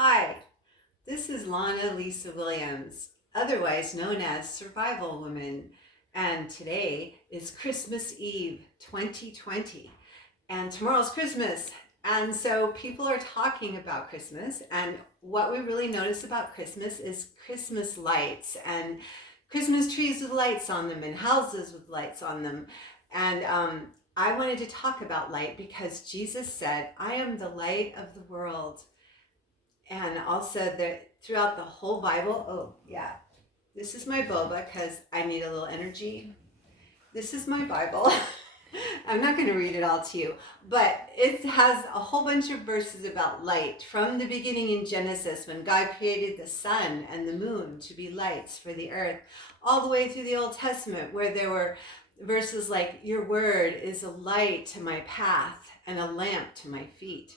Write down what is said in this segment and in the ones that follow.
Hi, this is Lana Lisa Williams, otherwise known as Survival Woman, and today is Christmas Eve 2020, and tomorrow's Christmas. And so people are talking about Christmas, and what we really notice about Christmas is Christmas lights and Christmas trees with lights on them and houses with lights on them. And I wanted to talk about light because Jesus said, I am the light of the world. And also that throughout the whole Bible, oh yeah, this is my boba because I need a little energy. This is my Bible. I'm not going to read it all to you, but it has a whole bunch of verses about light from the beginning in Genesis when God created the sun and the moon to be lights for the earth, all the way through the Old Testament where there were verses like, your word is a light to my path and a lamp to my feet.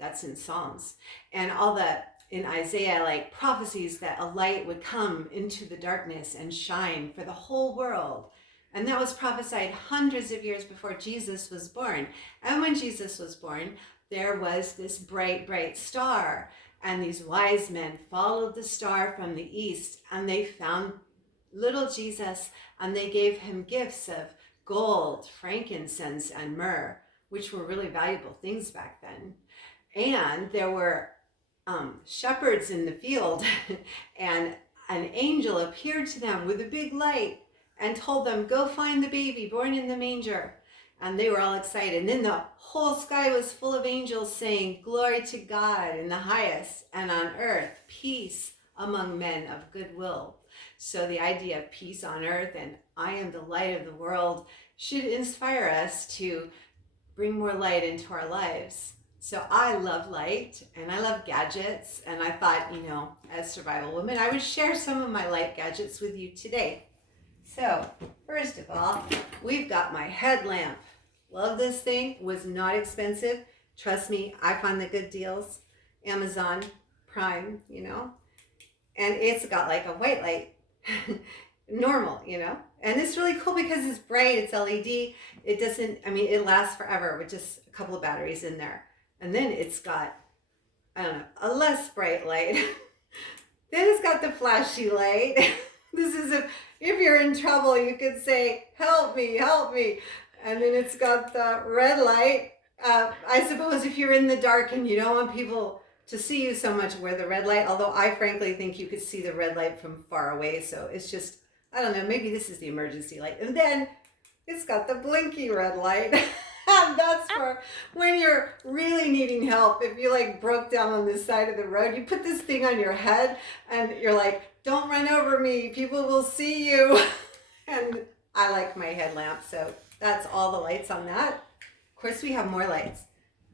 That's in Psalms. And all that in Isaiah, like prophecies that a light would come into the darkness and shine for the whole world. And that was prophesied hundreds of years before Jesus was born. And when Jesus was born, there was this bright, bright star. And these wise men followed the star from the east, and they found little Jesus, and they gave him gifts of gold, frankincense, and myrrh, which were really valuable things back then. And there were shepherds in the field, and an angel appeared to them with a big light and told them, go find the baby born in the manger. And they were all excited. And then the whole sky was full of angels saying, glory to God in the highest, and on earth, peace among men of goodwill. So the idea of peace on earth and I am the light of the world should inspire us to bring more light into our lives. So I love light and I love gadgets, and I thought, as Survival Woman, I would share some of my light gadgets with you today. So first of all, we've got my headlamp. Love this thing. Was not expensive. Trust me, I find the good deals. Amazon Prime, and it's got like a white light, normal, and it's really cool because it's bright, it's LED. It doesn't, it lasts forever with just a couple of batteries in there. And then it's got, a less bright light. Then it's got the flashy light. This is if you're in trouble, you could say, help me, help me. And then it's got the red light. I suppose if you're in the dark and you don't want people to see you so much, wear the red light. Although I frankly think you could see the red light from far away. So it's just, I don't know, maybe this is the emergency light. And then it's got the blinky red light. That's for when you're really needing help. If you broke down on the side of the road, you put this thing on your head and you're like, don't run over me. People will see you. And I like my headlamp. So that's all the lights on that. Of course, we have more lights.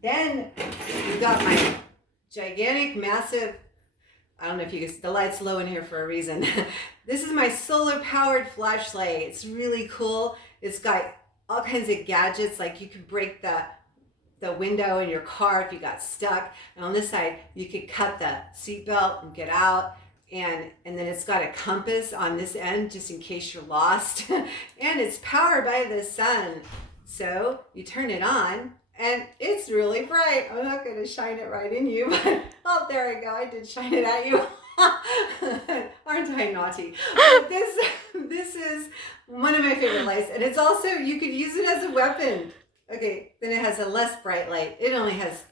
Then we've got my gigantic, massive, I don't know if you can see, the light's low in here for a reason. This is my solar powered flashlight. It's really cool. It's got all kinds of gadgets, like you could break the window in your car if you got stuck. And on this side, you could cut the seatbelt and get out. And then it's got a compass on this end, just in case you're lost. And it's powered by the sun. So you turn it on, and it's really bright. I'm not going to shine it right in you, but oh, there I go. I did shine it at you. Aren't I naughty? But this is one of my favorite lights, and it's also, you could use it as a weapon. Okay, then it has a less bright light. It only has,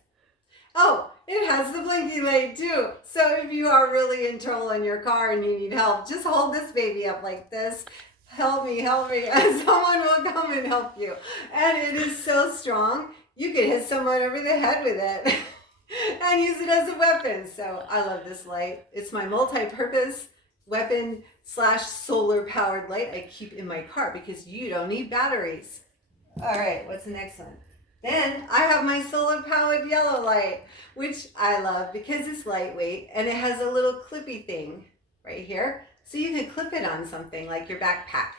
it has the blinky light too. So if you are really in trouble in your car and you need help, just hold this baby up like this. Help me, and someone will come and help you. And it is so strong, you could hit someone over the head with it. And use it as a weapon. So I love this light. It's my multi-purpose weapon / solar powered light I keep in my car because you don't need batteries. All right, what's the next one? Then I have my solar powered yellow light, which I love because it's lightweight and it has a little clippy thing right here. So you can clip it on something like your backpack.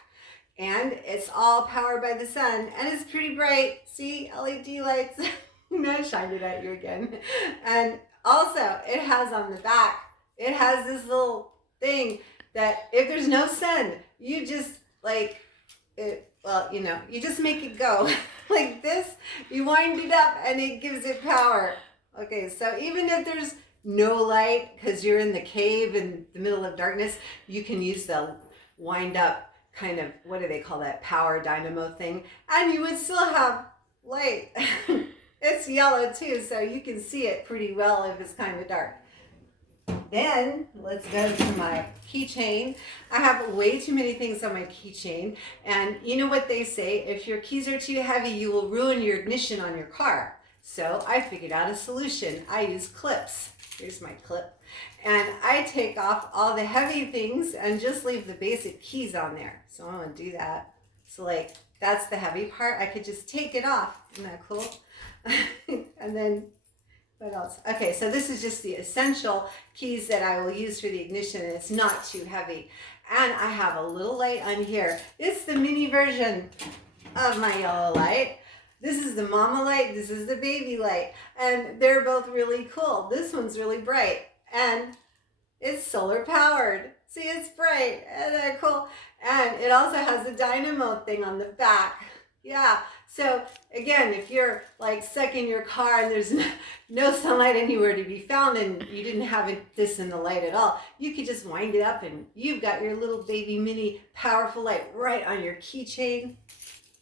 And it's all powered by the sun and it's pretty bright. See, LED lights. I shined it at you again. And also it has on the back, it has this little thing that if there's no sun, you just you just make it go like this. You wind it up and it gives it power. Okay, so even if there's no light because you're in the cave in the middle of darkness, you can use the wind up kind of, what do they call that, power dynamo thing, and you would still have light. It's yellow too, so you can see it pretty well if it's kind of dark. Then let's go to my keychain. I have way too many things on my keychain, and you know what they say, if your keys are too heavy, you will ruin your ignition on your car. So I figured out a solution. I use clips. Here's my clip. And I take off all the heavy things and just leave the basic keys on there. So I'm gonna do that. So like, that's the heavy part. I could just take it off. Isn't that cool? And then what else? Okay, so this is just the essential keys that I will use for the ignition, and it's not too heavy. And I have a little light on here. It's the mini version of my yellow light. This is the mama light, this is the baby light, and they're both really cool. This one's really bright, and it's solar powered. See, it's bright, and they're cool. And it also has a dynamo thing on the back. Yeah, so again, if you're like stuck in your car and there's no sunlight anywhere to be found and you didn't have this in the light at all, you could just wind it up and you've got your little baby mini powerful light right on your keychain.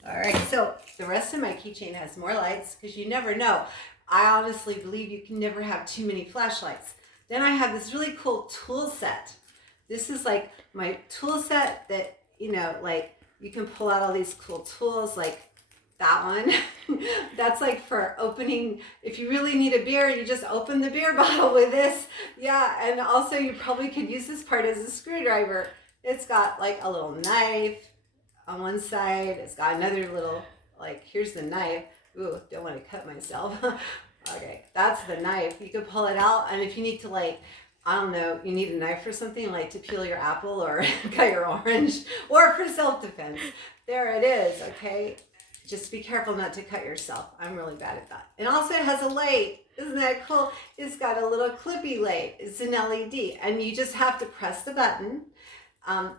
All right, so the rest of my keychain has more lights because you never know. I honestly believe you can never have too many flashlights. Then I have this really cool tool set. This is like my tool set that, you know, like you can pull out all these cool tools like that one. That's like for opening, if you really need a beer, you just open the beer bottle with this. Yeah, and also you probably could use this part as a screwdriver. It's got like a little knife on one side. It's got another little, like, here's the knife. Ooh, don't want to cut myself. Okay, that's the knife. You can pull it out, and if you need to, like, I don't know, you need a knife for something, like to peel your apple or cut your orange, or for self-defense. There it is, okay? Just be careful not to cut yourself. I'm really bad at that. And also it has a light. Isn't that cool? It's got a little clippy light. It's an LED, and you just have to press the button.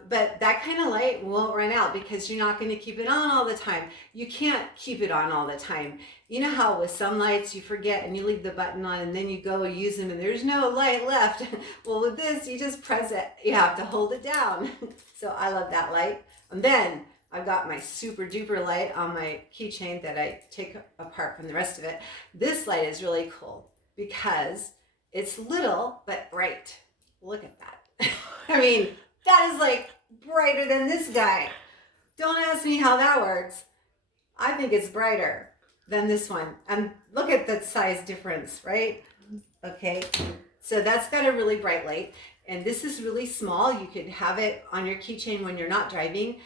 But that kind of light won't run out because you're not going to keep it on all the time. You can't keep it on all the time. You know how with some lights you forget and you leave the button on and then you go use them and there's no light left. Well, with this, you just press it. You have to hold it down. So I love that light. And then I've got my super duper light on my keychain that I take apart from the rest of it. This light is really cool because it's little but bright. Look at that. I mean, that is like brighter than this guy. Don't ask me how that works. I think it's brighter than this one. And look at the size difference, right? Okay, so that's got a really bright light. And this is really small. You could have it on your keychain when you're not driving.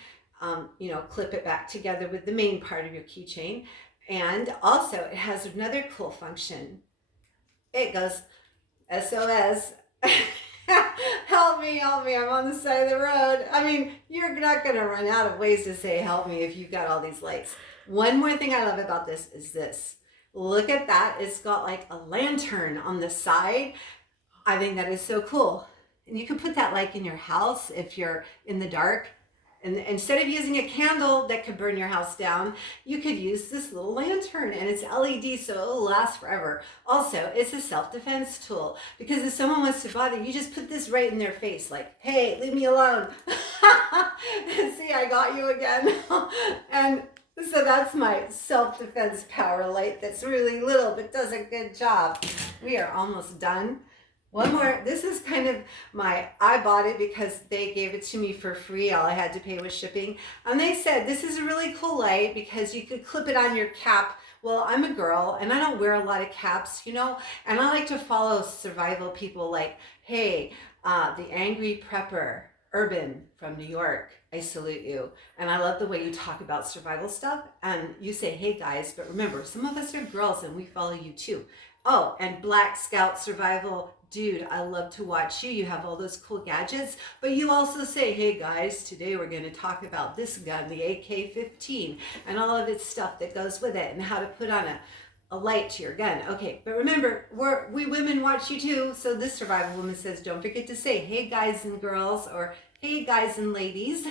You know, clip it back together with the main part of your keychain. And also it has another cool function. It goes SOS. Help me, I'm on the side of the road. I mean, you're not going to run out of ways to say help me if you've got all these lights. One more thing I love about this is this. Look at that. It's got like a lantern on the side. I think that is so cool. And you can put that like in your house if you're in the dark. And instead of using a candle that could burn your house down, you could use this little lantern, and it's LED, so it'll last forever. Also, it's a self-defense tool because if someone wants to bother you, just put this right in their face, like, hey, leave me alone. See, I got you again. And so that's my self-defense power light that's really little but does a good job. We are almost done. One more, this is kind of I bought it because they gave it to me for free. All I had to pay was shipping. And they said, this is a really cool light because you could clip it on your cap. Well, I'm a girl and I don't wear a lot of caps, you know, and I like to follow survival people like, hey, the Angry Prepper, Urban from New York, I salute you. And I love the way you talk about survival stuff. And you say, hey guys, but remember, some of us are girls and we follow you too. Oh, and Black Scout Survival, dude, I love to watch you. You have all those cool gadgets, but you also say, hey guys, today we're going to talk about this gun, the AK-15, and all of its stuff that goes with it and how to put on a light to your gun. Okay, but remember, we women watch you too. So this survival woman says, don't forget to say, hey guys and girls, or hey guys and ladies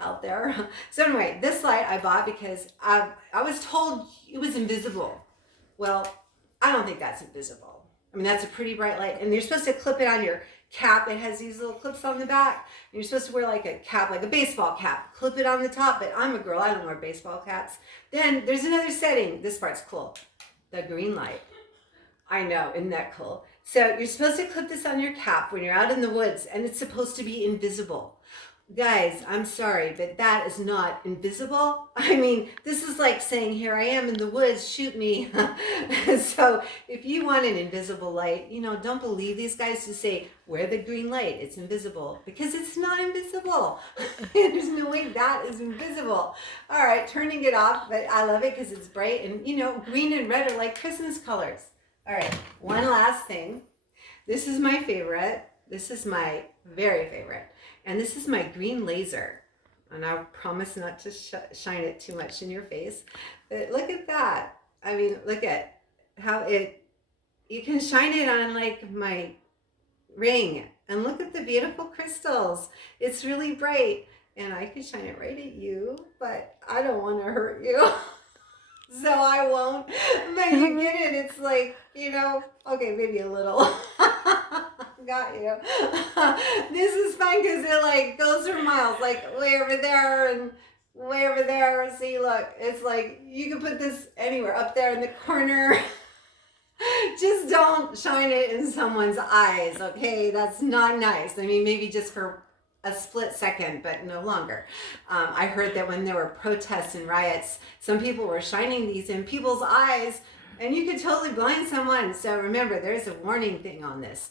out there. So anyway, this light I bought because I was told it was invisible. Well, I don't think that's invisible. I mean, that's a pretty bright light. And you're supposed to clip it on your cap. It has these little clips on the back. And you're supposed to wear like a cap, like a baseball cap. Clip it on the top, but I'm a girl. I don't wear baseball caps. Then there's another setting. This part's cool. The green light. I know, isn't that cool? So you're supposed to clip this on your cap when you're out in the woods, and it's supposed to be invisible. Guys, I'm sorry, but that is not invisible. I mean, this is like saying, here I am in the woods, shoot me. So if you want an invisible light, don't believe these guys who say, wear the green light, it's invisible, because it's not invisible. There's no way that is invisible. All right, turning it off, but I love it because it's bright, and green and red are like Christmas colors. All right, one last thing. This is my favorite. This is my very favorite. And this is my green laser. And I promise not to shine it too much in your face. But look at that. I mean, look at how you can shine it on like my ring. And look at the beautiful crystals. It's really bright. And I could shine it right at you, but I don't want to hurt you. So I won't. But you get it. It's like, okay, maybe a little. Got you. This is fun because it like goes for miles, like way over there and way over there. See, look, it's like you can put this anywhere, up there in the corner. Just don't shine it in someone's eyes, okay? That's not nice. I mean, maybe just for a split second, but no longer. I heard that when there were protests and riots, some people were shining these in people's eyes, and you could totally blind someone. So remember, there's a warning thing on this.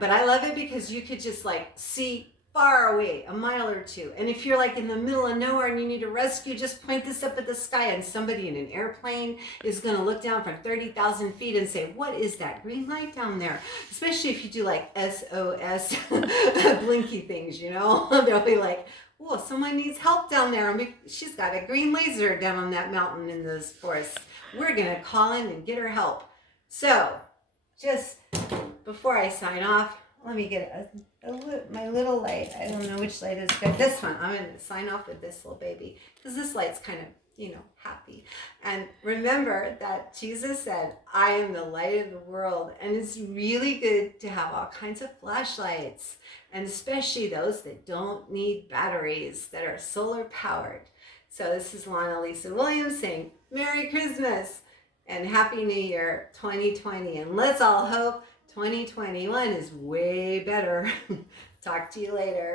But I love it because you could just like see far away, a mile or two. And if you're like in the middle of nowhere and you need a rescue, just point this up at the sky, and somebody in an airplane is going to look down from 30,000 feet and say, what is that green light down there? Especially if you do like SOS blinky things, they'll be like, oh, someone needs help down there. She's got a green laser down on that mountain in this forest. We're going to call in and get her help. So just before I sign off, let me get my little light. I don't know which light is good. This one. I'm going to sign off with this little baby because this light's kind of, happy. And remember that Jesus said, I am the light of the world. And it's really good to have all kinds of flashlights, and especially those that don't need batteries, that are solar powered. So this is Lana Lisa Williams saying, Merry Christmas and Happy New Year 2020. And let's all hope 2021 is way better. Talk to you later.